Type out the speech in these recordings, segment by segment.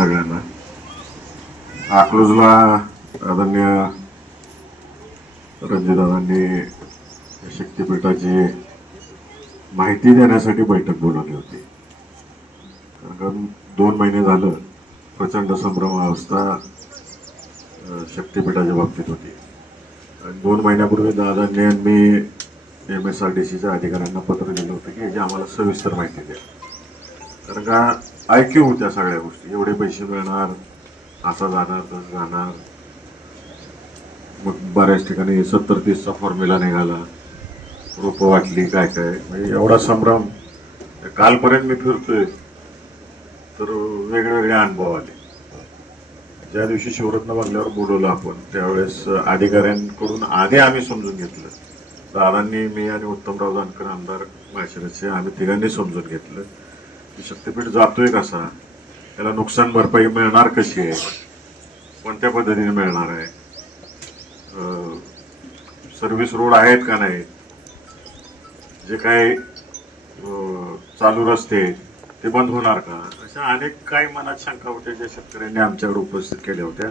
सगळ्यांना. अकलूजला आदरणीय रणजितदादांनी शक्तीपीठाची माहिती देण्यासाठी बैठक बोलवली होती. कारण 2 महिने झालं प्रचंड संभ्रमावस्था शक्तीपीठाच्या बाबतीत होती. आणि 2 महिन्यापूर्वी दादांनी मी MSRDCच्या अधिकाऱ्यांना पत्र दिलं होतं की याची आम्हाला सविस्तर माहिती द्या. कारण का ऐक्यू होत्या सगळ्या गोष्टी, एवढे पैसे मिळणार, असा जाणार तसं जाणार. मग बऱ्याच ठिकाणी 70-30चा फॉर्म्युला निघाला, रोपं वाटली, काय काय, म्हणजे एवढा संभ्रम. कालपर्यंत मी फिरतोय तर वेगवेगळे अनुभव आले. ज्या दिवशी शिवरत्न बंगल्यावर बोलवलं आपण त्यावेळेस अधिकाऱ्यांकडून आधी आम्ही समजून घेतलं, दादांनी, मी आणि उत्तमराव जानकर आमदार माळशिरसचे, आम्ही तिघांनी समजून घेतलं की शक्तीपीठ जातोय कसा, त्याला नुकसान भरपाई मिळणार कशी आहे, कोणत्या पद्धतीने मिळणार आहे, सर्व्हिस रोड आहेत का नाही, जे काही चालू रस्ते ते बंद होणार का, अशा अनेक काही मनात शंका होत्या ज्या शेतकऱ्यांनी आमच्याकडे उपस्थित केल्या होत्या.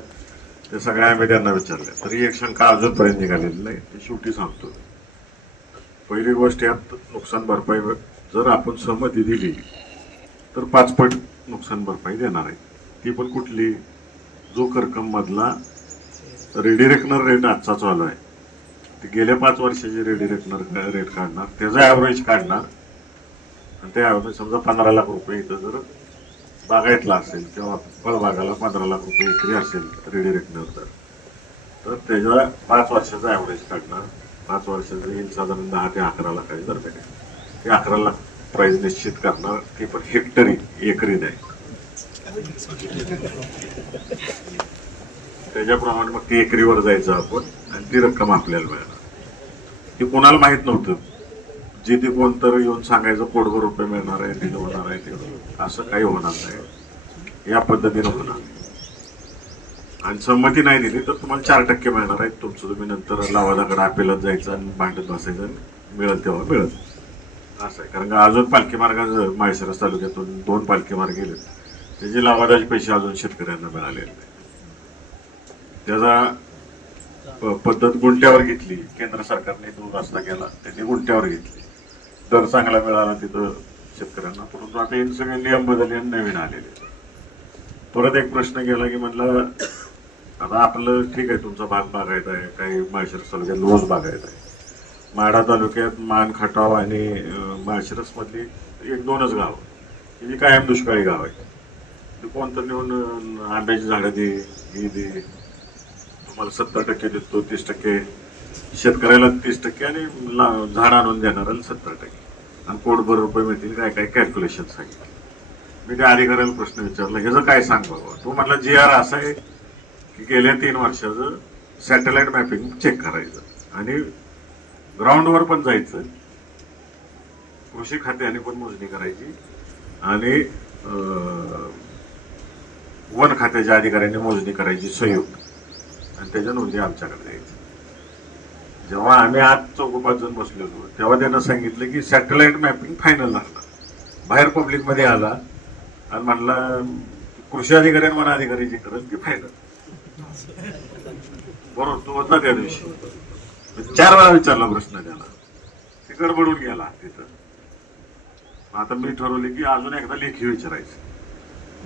ते सगळ्या आम्ही त्यांना विचारल्या. तरी एक शंका अजूनपर्यंत निघालेली नाही, ती शेवटी सांगतो. पहिली गोष्ट, यात नुकसान भरपाई जर आपण सहमती दिली तर 5 पट नुकसान भरपाई देणार आहे. ती पण कुठली, जो करकम मधला रेडी रेकनर रेट आजचा चालू आहे, ते गेल्या 5 वर्षाचे रेडी रेकनर रेट काढणार, त्याचा ॲव्हरेज काढणार. आणि ते ॲव्हरेज समजा 15 लाख रुपये इथं जर बागायतला असेल किंवा फळबागाला 15 लाख रुपये विक्री असेल रेडी रेकनर, तर त्याच्या 5 वर्षाचा ॲव्हरेज काढणार. 5 वर्षाचं येईल साधारण 10 ते 11 लाखाच्या दरम्यान. ते 11 लाख प्राईस निश्चित करणार, ते पण हेक्टरी, एकरी नाही. त्याच्याप्रमाणे मग ती एकरीवर जायचं आपण आणि ती रक्कम आपल्याला मिळणार. ती कोणाला माहित नव्हतं. जे ते कोणतर येऊन सांगायचं कोटभर रुपये मिळणार आहे, ते होणार आहे, ते असं काही होणार नाही. या पद्धतीनं होणार. आणि संमती नाही दिली तर तुम्हाला 4% मिळणार आहे. तुमचं तुम्ही नंतर लवादाकडे अपेलात जायचं आणि भांडत बसायचं, मिळेल तेव्हा मिळेल, असं आहे. कारण का अजून पालखी मार्गाचं माळशिरस तालुक्यातून 2 पालखी मार्ग गेले, त्याचे लवादाचे पैसे अजून शेतकऱ्यांना मिळालेले नाही. त्याचा पद्धत गुंट्यावर घेतली. केंद्र सरकारने 2 रस्ता केला, त्यांनी गुंट्यावर घेतली. दर चांगला मिळाला तिथं शेतकऱ्यांना. परंतु आता हे सगळे नियम बदलले आणि नवीन आलेले. परत एक प्रश्न गेला की म्हटलं आता आपलं ठीक आहे, तुमचा भाग बागायत आहे, काही माळशिरस तालुक्यात लोज बागायत आहे. माढा तालुक्यात मान, खटाव आणि माळशिरस मधली 1-2च गाव, ही कायम दुष्काळी गाव आहे. ते कोणतं नेऊन आंब्याची झाडं दे, ही दे, तुम्हाला 70% देतो, 30%, शेतकऱ्याला 30% आणि झाड आणून देणाऱ्याला 70%, आणि कोटभर रुपये मिळतील, काय काय कॅल्क्युलेशन सांगितलं. मी त्या अधिकाऱ्याला प्रश्न विचारला, ह्याचं काय सांग बाबा. तो म्हटला GR असं आहे की गेल्या 3 वर्षाचं सॅटेलाइट मॅपिंग चेक करायचं आणि ग्राउंडवर पण जायचं, कृषी खात्याने पण मोजणी करायची आणि वन खात्याच्या अधिकाऱ्यांनी मोजणी करायची संयुक्त, आणि त्याच्या नोंदी आमच्याकडे द्यायची. जेव्हा आम्ही आज 4-5 जण बसलो होतो तेव्हा त्यानं सांगितलं की सॅटेलाइट मॅपिंग फायनल लागणार. बाहेर पब्लिकमध्ये आला आणि म्हणला कृषी अधिकारी आणि वन अधिकारी जे करत की फायनल. बरोबर, तो होता त्या दिवशी. 4 वेळा विचारला प्रश्न त्याला, ते गडबडून गेला तिथं. आता मी ठरवले की अजून एकदा लेखी विचारायचं.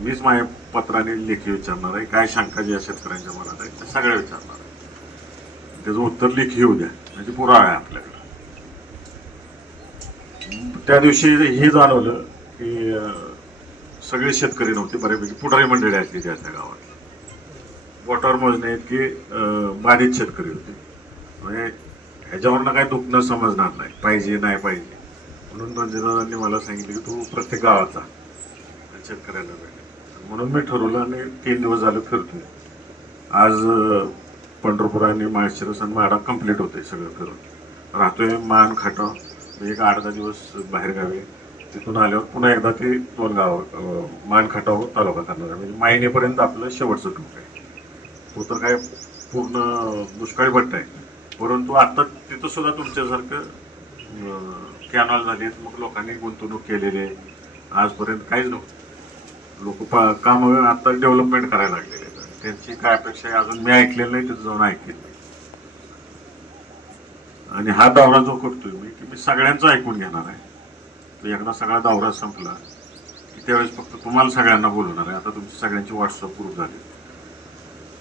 मीच माझ्या पत्राने लेखी विचारणार आहे. काय शंका ज्या शेतकऱ्यांच्या मनात आहे त्या सगळ्या विचारणार आहे. त्याचं उत्तर लेखी येऊ द्या, म्हणजे पुरावा आहे आपल्याकडे. त्या दिवशी हे जाणवलं की सगळे शेतकरी नव्हते, बऱ्यापैकी पुढारी मंडळी असली त्या गावात. बोटावर मोजणे आहेत की बाधित शेतकरी होते. म्हणजे ह्याच्यावरनं काय दुखणं समजणार नाही, पाहिजे नाही पाहिजे. म्हणून रणजितदादांनी मला सांगितलं की तू प्रत्येक गावाचा शेतकऱ्यांना भेट. म्हणून मी ठरवलं आणि 3 दिवस झाले फिरतोय. आज पंढरपूर आणि माळशिरस आणि माढा कंप्लीट होते सगळं फिरून. राहतोय मान, खटाव, एक 8-10 दिवस बाहेर गावी. तिथून आल्यावर पुन्हा एकदा ते 2 गाव मान, खटाव तालुका करणार आहे. म्हणजे महिनेपर्यंत आपलं शेवटचं टूक आहे. तो तर काय पूर्ण दुष्काळी भट्ट आहे. परंतु आता तिथं सुद्धा तुमच्यासारखं कॅनॉल झालीत, मग लोकांनी गुंतवणूक केलेली आहे. आजपर्यंत काहीच नव्हतं. लोक काम आता डेव्हलपमेंट करायला लागलेले आहेत. त्यांची काय अपेक्षा आहे अजून मी ऐकलेलं नाही, तिथं जाऊन ऐकलेलं नाही. आणि हा दौरा जो करतोय मी की मी सगळ्यांचं ऐकून घेणार आहे. तो एकदा सगळा दौरा संपला की त्यावेळेस फक्त तुम्हाला सगळ्यांना बोलवणार आहे. आता तुमची सगळ्यांची व्हॉट्सअप ग्रुप झाली,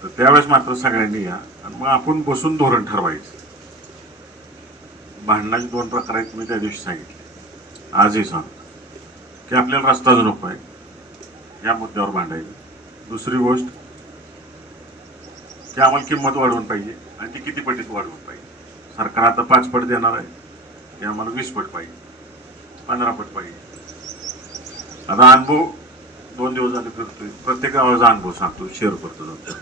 तर त्यावेळेस मात्र सगळ्यांनी या आणि मग आपण बसून धोरण ठरवायचं. भांडणाचे 2 प्रकार आहेत, मी त्या दिवशी सांगितले, आजही सांगतो की आपल्याला रस्ताच नको आहे, या मुद्द्यावर भांडायचं. दुसरी गोष्ट की आम्हाला किंमत वाढवून पाहिजे आणि ती किती पटीत वाढवून पाहिजे. सरकार आता 5 पट देणार आहे, ते आम्हाला 20 पट पाहिजे, 15 पट पाहिजे. आता अनुभव 2 दिवस झाले करतोय, प्रत्येक गावाचा अनुभव सांगतो, शेअर करतो जातो.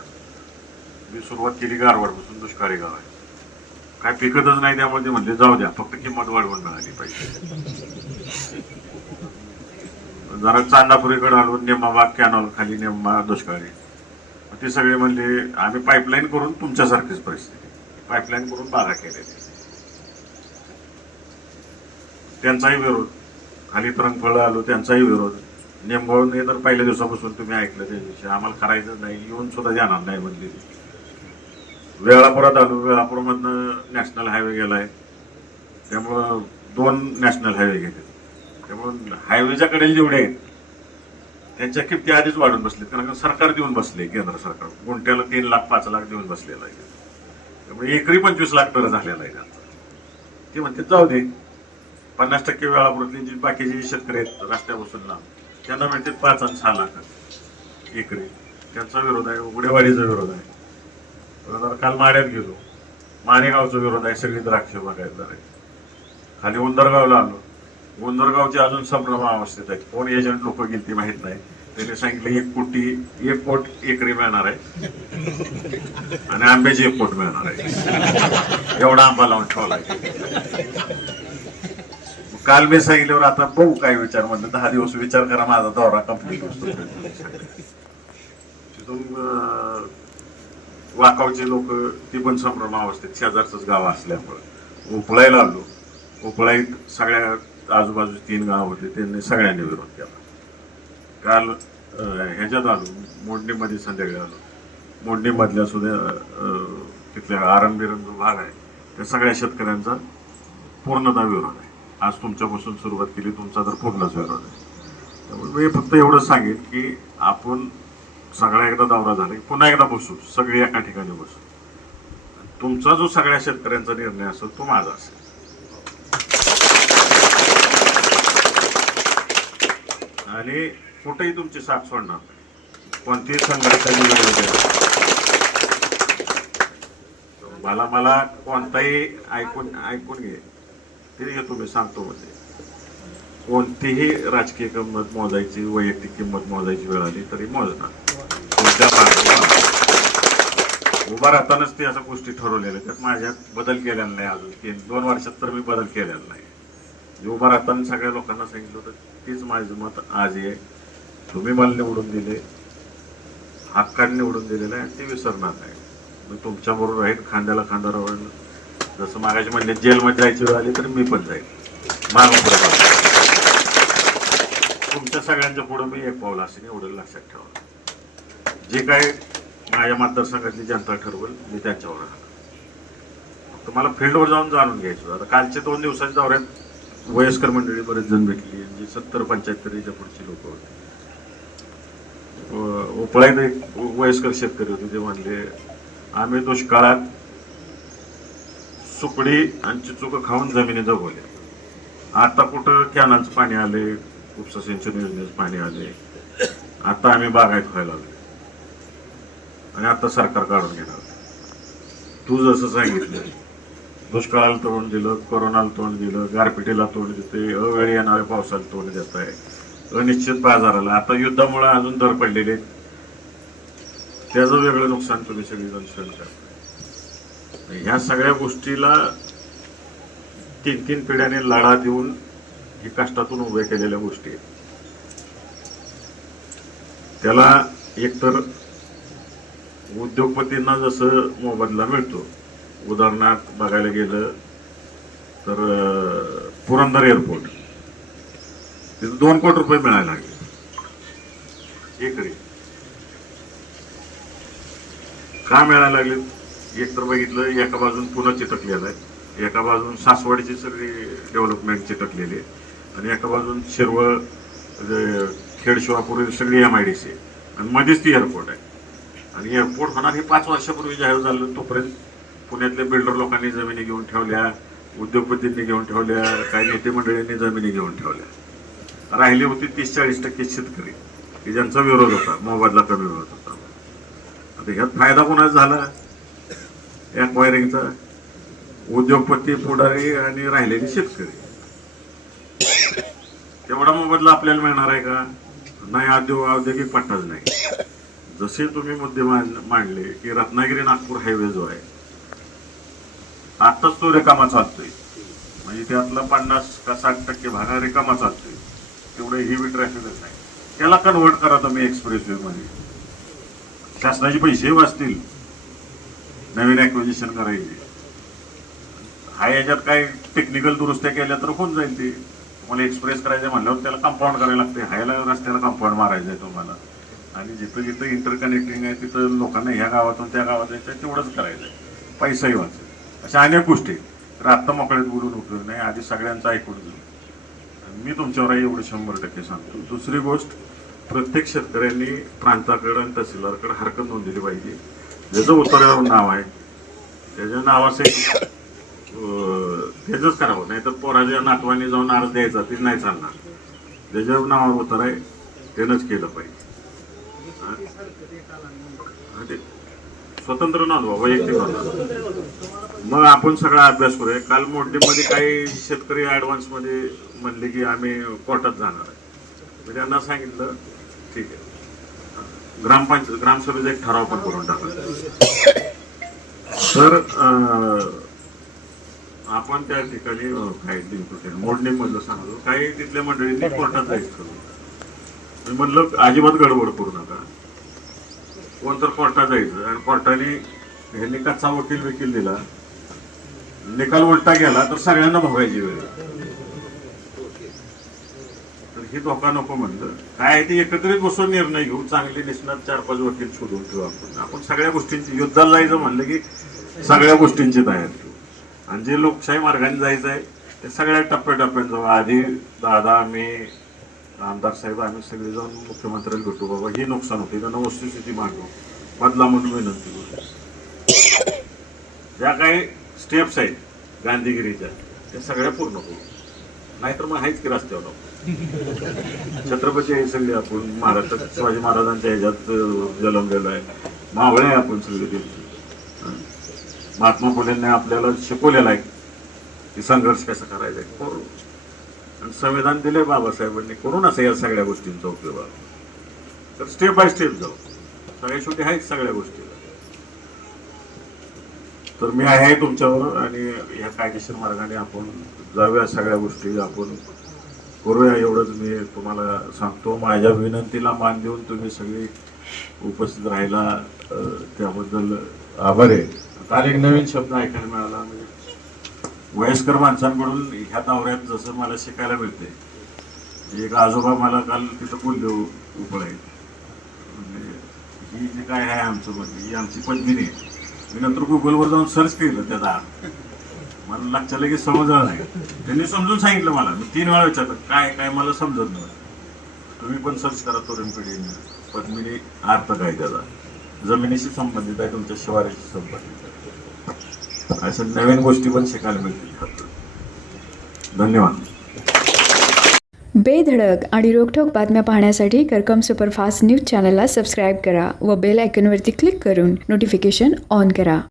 मी सुरुवात केली गारवाडपासून, दुष्काळी गाव आहे, काय पिकतच नाही, त्यामुळे ते म्हणले जाऊ द्या, फक्त किंमत वाढवून मिळाली पाहिजे. जरा चांदापुरीकडे आलो, नेम्मा बाग कॅनॉल खाली, नेम्मा दुष्काळी. ते सगळे म्हणले आम्ही पाईपलाईन करून तुमच्यासारखीच परिस्थिती, पाईपलाईन करून बागा केलेली. त्यांचाही विरोध. खाली तरंगफळ आलो, त्यांचाही विरोध. नेमगावने तर पहिल्या दिवसापासून तुम्ही ऐकलं त्या दिवशी आम्हाला करायचं नाही, येऊन सुद्धा जाणार नाही म्हणले. वेळापुरात आलो, वेळापूरमधनं नॅशनल हायवे गेलाय, त्यामुळं 2 नॅशनल हायवे घेतले. त्यामुळे हायवेच्या कडेला जेवढे आहेत त्यांच्या किमती आधीच वाढून बसलेत, कारण सरकार देऊन बसले, केंद्र सरकार गुंठ्याला 3 लाख 5 लाख देऊन बसलेलं आहे. त्यामुळे एकरी 25 लाख दर झालेला आहे त्यांचा. ते म्हणते जाऊ दे, 50% वेळापुरातली जी बाकीचे शेतकरी आहेत रस्त्यापासून लांब, त्यांना मिळते 5 आणि 6 लाख एकरी. त्यांचा विरोध आहे, उघडेवाडीचा विरोध आहे. काल माड्यात गेलो, माणेगावचा विरोध आहे, सगळी द्राक्ष बघायला आहे. खाली उंदरगावला आलो, उंदरगावचे अजून संभ्रम अवस्थेत आहेत. कोण एजंट लोक गेली ती माहित नाही. त्यांनी सांगितलं 1 कोट एकरी मिळणार आहे आणि आंब्याचे 1 कोट मिळणार आहे. एवढा आंबा लावून ठेवला. काल मी सांगितल्यावर आता बघू काय विचार, म्हणलं 10 दिवस विचार करा, माझा दौरा कंप्लीट होतो. तिथून वाकावचे लोक ती पण संभ्रम अवस्थेत, शेजारचंच गाव असल्यामुळे उपळायला आलो. उपळाईत सगळ्या आजूबाजूचे 3 गाव होते, त्यांनी सगळ्यांनी विरोध केला. काल ह्याच्यात आलो, मोडणीमध्ये संध्याकाळी आलो. मोडणीमधल्या सुद्धा तिथल्या आरंबिरंग जो भाग आहे त्या सगळ्या शेतकऱ्यांचा पूर्णतः विरोध आहे. आज तुमच्यापासून सुरुवात केली, तुमचा तर पूर्णच विरोध आहे. त्यामुळे मी फक्त एवढंच सांगेन की आपण सगळा एकदा दौरा झाला, पुन्हा एकदा बसू, सगळी एका ठिकाणी बसू. तुमचा जो सगळ्या शेतकऱ्यांचा निर्णय असेल तो माझा असेल. आणि कुठेही तुमची साथ सोडणार नाही, कोणतीही संघटना. मला कोणताही ऐकून घे, ते तुम्ही सांगतो म्हणजे कोणतीही राजकीय किंमत मोजायची, वैयक्तिक किंमत मोजायची वेळ आली तरी मोजणार. तुमच्या उभा राहतानाच ते अशा गोष्टी ठरवलेल्या, त्यात माझ्यात बदल केलेला नाही. अजून 2 वर्षात तर मी बदल केलेला नाही. उभा राहताना सगळ्या लोकांना सांगितलं होतं, तीच माझं मत आजही आहे. तुम्ही मला निवडून दिले, हक्काने निवडून दिलेलं आहे, आणि ते विसरणार नाही. मी तुमच्या बरोबर राहील, खांद्याला खांदा राहून. जसं मागाशी म्हणजे जेलमध्ये जायची वेळ आली तर मी पण जाईल, मागं पुढे. तुमच्या सगळ्यांच्या पुढे मी 1 पाऊल असेल, एवढं लक्षात ठेवा. जे काय माझ्या मतदारसंघातली जनता ठरवेल मी त्यांच्यावर राहणार. फक्त मला फील्डवर जाऊन जाणून घ्यायचं. आता कालच्या 2 दिवसाच्या दौऱ्यात वयस्कर मंडळी बरेच जण भेटली, जी 70-75 पुढची लोक होती. उपळाईत एक वयस्कर शेतकरी होते, ते म्हणले आम्ही दुष्काळात सुकडी आणि चिचुक खाऊन जमिनी जगवले. आता कुठं कॅनलचं पाणी आले, उपसा सिंचन योजनेचं पाणी आले, आता आम्ही बागायत व्हायला लागले आणि आता सरकार काढून घेणार. तू जसं सांगितलं, दुष्काळाला तोंड दिलं, कोरोनाला तोंड दिलं, गारपिटीला तोंड देते, अवेळी येणाऱ्या पावसाला तोंड देत आहे, अनिश्चित बाजाराला, आता युद्धामुळे अजून दर पडलेले, त्याचं वेगळं नुकसान तुम्ही सगळेजण सहन करता. ह्या सगळ्या गोष्टीला 3 पिढ्याने लढा देऊन ही कष्टातून उभ्या केलेल्या गोष्टी आहेत. त्याला एकतर उद्योगपतींना जसं मोबदला मिळतो, उदाहरणार्थ बघायला गेलं तर पुरंदर एअरपोर्ट तिथे 2 कोटी रुपये मिळायला लागले. एकरी का मिळायला लागले? एक तर बघितलं, एका बाजून पुन्हा चिटकलेलं आहे, एका बाजून सासवडची सगळी डेव्हलपमेंट चिटकलेली आहे, आणि एका बाजून शिरवळ खेड शिवापूर सगळी MIDC आणि मध्येच ती एअरपोर्ट आहे. आणि एअरपोर्ट होणार हे 5 वर्षापूर्वी जाहीर झालं. तोपर्यंत पुण्यातल्या बिल्डर लोकांनी जमिनी घेऊन ठेवल्या, उद्योगपतींनी घेऊन ठेवल्या, काही नेते मंडळींनी जमिनी घेऊन ठेवल्या. राहिली होती 30-40% शेतकरी की ज्यांचा विरोध होता, मोबदला कमी विरोध होता. आता ह्यात फायदा कोणाचा झाला? एक्वायरिंगचा, उद्योगपती, पुढारी आणि राहिलेले शेतकरी. तेवढा मोबदला आपल्याला मिळणार आहे का? नाही. औद्योगिक पट्टाच नाही. जसे तुम्ही मुद्दे मांडले की रत्नागिरी नागपूर हायवे जो आहे आत्ताच तो रिकामा चालतोय, म्हणजे त्यातला 50 का 60% भाग हा रिकामा चालतोय, तेवढे हेवी ट्रॅफिकच नाही. त्याला कन्व्हर्ट करा तुम्ही एक्सप्रेसवे मध्ये, शासनाचे पैसे वाचतील, नवीन ऍक्विजिशन करायची. हा याच्यात काही टेक्निकल दुरुस्त्या केल्या तर होऊन जाईल. ते तुम्हाला एक्सप्रेस करायचं म्हणल्यावर त्याला कंपाऊंड करायला लागते, हायला रस्त्याला कंपाऊंड मारायचं आहे तुम्हाला, आणि जिथं जिथं इंटरकनेक्टिंग आहे तिथं लोकांना ह्या गावातून त्या गावात जायचं तेवढंच करायचं आहे, पैसाही वाचेल. अशा अनेक गोष्टी. तर आत्ता मोकळ्यात बोलून उपयोग नाही, आधी सगळ्यांचं ऐकून घेऊ. मी तुमच्यावर एवढं 100% सांगतो. दुसरी गोष्ट, प्रत्येक शेतकऱ्यांनी प्रांताकडे आणि तहसीलदारकडे हरकत नोंदवली पाहिजे. ज्याचं उतार्यावर नाव आहे त्याच्या नावाचं त्याचंच करावं, नाही तर पोराच्या नातवाने जाऊन अर्ज द्यायचा ते नाही चालणार. ज्याच्यावर नावावर उतार आहे त्यानंच केलं पाहिजे. स्वतंत्र नोंदवा, वैयक्तिक नोंदवा. मग आपण सगळा अभ्यास करूया. काल मोडणीमध्ये काही शेतकरी ऍडव्हान्स मध्ये म्हणले की आम्ही कोर्टात जाणार आहे. मी त्यांना सांगितलं ठीक आहे, ग्रामसभेचा एक ठराव पण करून टाका. तर आपण त्या ठिकाणी काय मोडणीमधलं सांगतो, काही तिथल्या मंडळींनी कोर्टात जायचं. मी म्हणलं अजिबात गडबड करू नका, कोण तर कोर्टात जायचं आणि कोर्टाने ह्यांनी कच्चा वकील दिला, निकाल उलटा गेला तर सगळ्यांना भोगायची वेळ. तर हे धोका नको म्हणलं. काय ते एकत्रित बसून निर्णय घेऊ, चांगले दिसणार 4-5 वकील शोधून ठेवू आपण सगळ्या गोष्टींची. युद्धाला जायचं म्हणलं की सगळ्या गोष्टींची तयारी ठेवू, आणि जे लोकशाही मार्गाने जायचं आहे ते सगळ्या टप्प्याटप्प्यात जाऊ. आधी दादा, मी, आमदार साहेब आम्ही सगळे जाऊन मुख्यमंत्र्यांना भेटू, बाबा हे नुकसान होते, त्यांना वस्तुस्थिती मांडू, बदला म्हणून विनंती करू. ज्या काही स्टेप्स आहेत गांधीगिरीच्या त्या सगळ्या पूर्ण करू, नाहीतर मग आहेच की रस्त्यावर. छत्रपती आहे सगळे आपण, महाराष्ट्रात शिवाजी महाराजांच्या ह्याच्यात जन्मलेलो आहे, मावळे आहे आपण सगळे. महात्मा फुलेंनी आपल्याला शिकवलेला आहे की संघर्ष कसा करायचा आहे, करू. आणि संविधान दिले बाबासाहेबांनी, करून असं या सगळ्या गोष्टींचा उपयोग. तर स्टेप बाय स्टेप जाऊ, सगळ्या शेवटी आहेत सगळ्या गोष्टी. तर मी आहे तुमच्यावर, आणि ह्या कायदेशीर मार्गाने आपण जाऊया, सगळ्या गोष्टी आपण करूया, एवढंच मी तुम्हाला सांगतो. माझ्या विनंतीला मान देऊन तुम्ही सगळी उपस्थित राहिला त्याबद्दल आभार आहे. काल एक नवीन शब्द ऐकायला मिळाला, म्हणजे वयस्कर माणसांकडून ह्या दौऱ्यात जसं मला शिकायला मिळते. एक आजोबा मला काल तिथं बोलले उपळायत, म्हणजे ही जे काय आहे आमचं, म्हणजे ही आमची पद्मिनी आहे. मी नंतर गुगलवर जाऊन सर्च केलं, त्याचा मला लक्षात लगेच समजलं नाही. त्यांनी समजून सांगितलं मला, मी 3 वेळा विचारलं काय काय मला समजत नव्हतं. तुम्ही पण सर्च करा तरुण पिढीने, पद्मिनी अर्थ काय त्याचा, जमिनीशी संबंधित आहे, तुमच्या शिवाराशी संबंधित आहे. अशा नवीन गोष्टी पण शिकायला मिळतील. धन्यवाद. बेधडक आणि रोखठोक बातम्या पाहण्यासाठी करकम सुपरफास्ट न्यूज चॅनलला सबस्क्राईब करा व बेल आयकॉनवरती क्लिक करून नोटिफिकेशन ऑन करा.